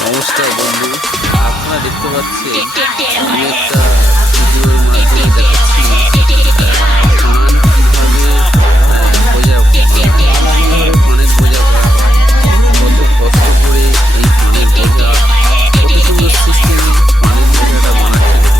নমস্কার বন্ধু, আপনারা দেখতে পাচ্ছেন আমি একটা ভিডিওর মাধ্যমে দেখাচ্ছি ধান কিভাবে ধানের বোঝা করা হয়, কত কষ্ট করে এই ধানের বোঝা, কত সুন্দর সিস্টেমে ধানের বোঝাটা বানাচ্ছে।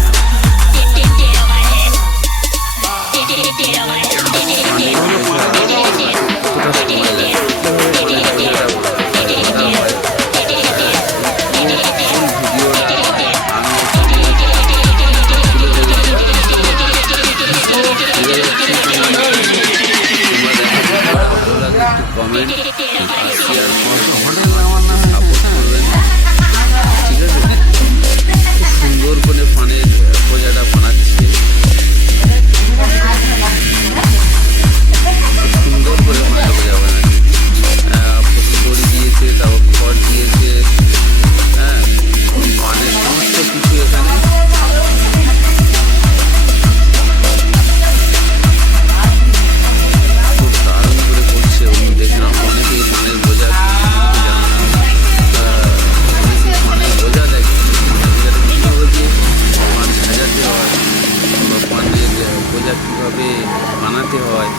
কমেন্ট আর শেয়ার সাপোর্ট করবেন, ঠিক আছে? খুব সুন্দর করে ফানের বোঝাটা বানাচ্ছে, খুব সুন্দর করে ফানের বোঝা বানাচ্ছে। দড়ি দিয়েছে, তারপর খড় দিয়েছে, হ্যাঁ, ফানের সমস্ত কিছু এখানে দেখলাম। অনেকেই ধানের বোঝা ধানের বোঝা দেখে, বোঝাটা কীভাবে দিয়ে পান সাজাতে হয় বা পানের বোঝা কীভাবে বানাতে হয়,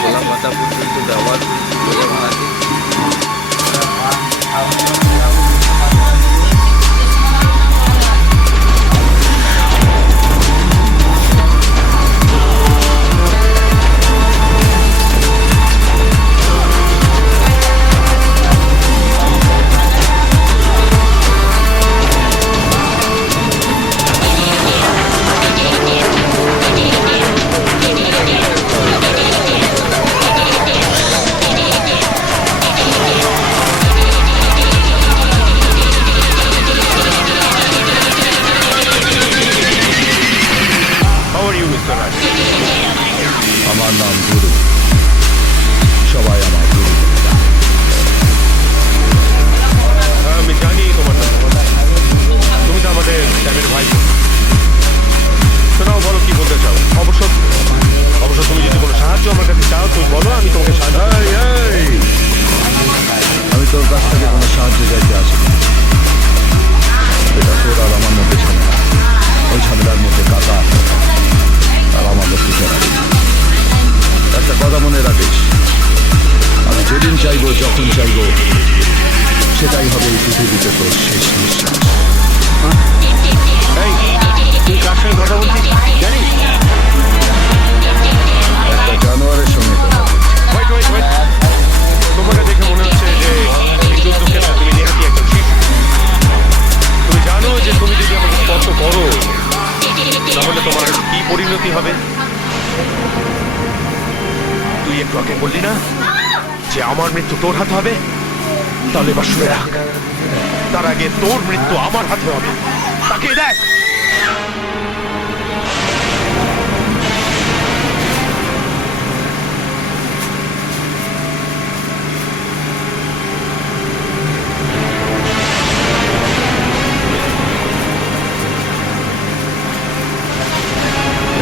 কলা পাতা পর্যন্ত ব্যবহার করেছি বোঝা বানাতে। আমার নাম গুরু, সবাই আমার গুরু। আমি জানি তোমার নাম, তুমি তো আমাদের স্যামের ভাই। শোনাও, বলো কি বলতে চাও। অবশ্য তুমি যদি কোনো সাহায্য আমার কাছে চাও তুমি বলো, আমি তোমাকে সাহায্য। আমি তোর কাছ থেকে কোনো সাহায্য চাইতে আসিনি। এটা তোর আর আমার মধ্যে ঝামেলা, ওই ঝামেলার মধ্যে কাকা আর আমাদের পিছনে। একটা কথা মনে রাখিস, আমি যেদিন চাইবো, যখন চাইবো, সেটাই হবে এই পৃথিবীতে তোর শেষ নিঃশ্বাস। তুই কার সঙ্গে কথা বলছিস জানিস? একটা জানোয়ারের সঙ্গে কথা বলছি। তোমাকে দেখে মনে হচ্ছে যে এই যুদ্ধক্ষেত্রে তুমি নেহাতি একজন শিশু। তুমি জানো যে তুমি যদি আমাকে স্পর্শ করো তাহলে তোমার কি পরিণতি হবে? তুই একটু আগে বললি না যে আমার মৃত্যু তোর হাতে হবে? তাহলে এবার শুনে রাখ, তার আগে তোর মৃত্যু আমার হাতে হবে। তাকে দেখ।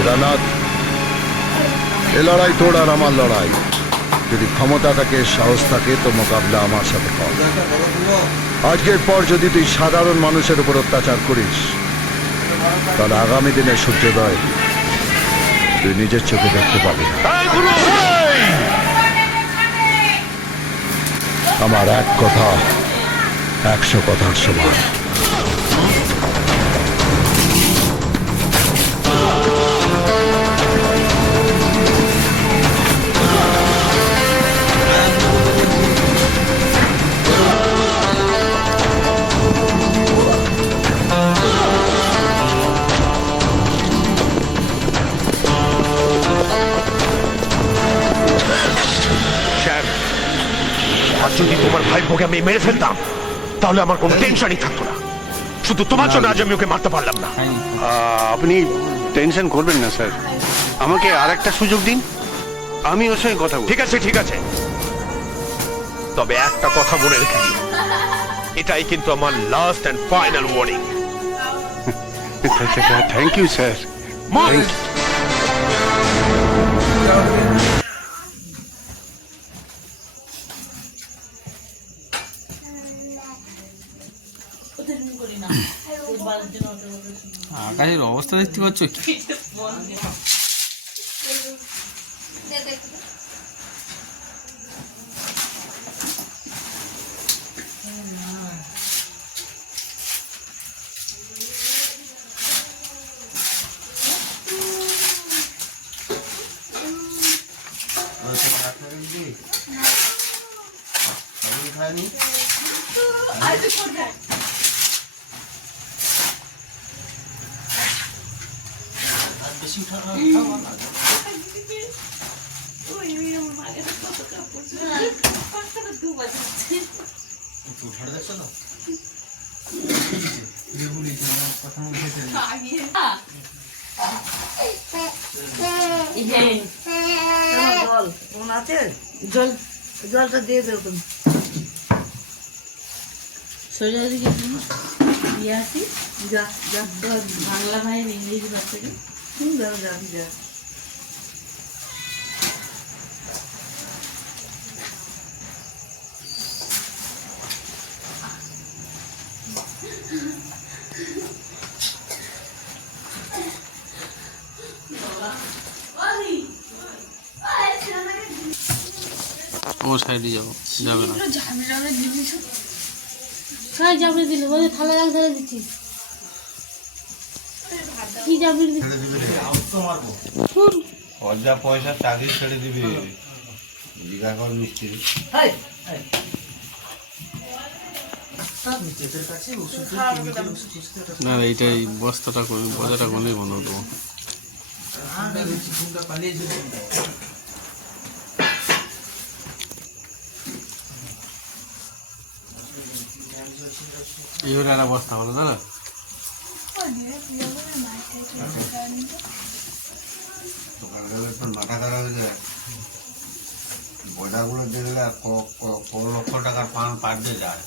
রানাথ, এ লড়াই তোর আর আমার লড়াই। যদি ক্ষমতা থাকে, সাহস থাকে, তো মোকাবিলা আমার সাথে কর। আজকের পর যদি তুই সাধারণ মানুষের উপর অত্যাচার করিস, তাহলে আগামী দিনের সূর্যোদয় তুই নিজের চোখে দেখতে পাবি। আমার এক কথা 100 কথার সমান। যদি তোমার ভাইপোকে আমি মেরে ফেলতাম তাহলে আমার কোনো টেনশনই থাকতো না। শুধু তোমার জন্য আজ আমি ওকে মারতে পারলাম না। আপনি টেনশন করবেন না স্যার, আমাকে আর একটা সুযোগ দিন, আমি ওর সঙ্গে কথা বলবো। ঠিক আছে, তবে একটা কথা মনে রেখে দিও, এটাই কিন্তু আমার last and final warning. Thank you sir. Thank আকাশের অবস্থা দেখতে পাচ্ছ কি? জল কোন আছে? জল জলটা দিয়ে দেবো। সোজা দিকে দিয়ে আসি। যা যা বাংলা ভাই ইংরেজি বাচ্চাকে যা যা যা। আমার সাইডে যাবো, যাবে না। যাবি দিলে বলে থালা রাখ ধরে দিচ্ছি কি যাবি অর্ধা পয়সা চাকরি ছেড়ে দিবি জিজ্ঞাসা কর মিস্ত্রি। না এইটাই বস্তাটা করে বজাটা করলেই মনে হতো। এইবারে একটা বস্তা হলো দাদা। সকালবেলা একটু মাথা খারাপ হয়ে যায়, বয়ডাগুলো দেখলে ক লক্ষ টাকার পান পার দিয়ে যায়।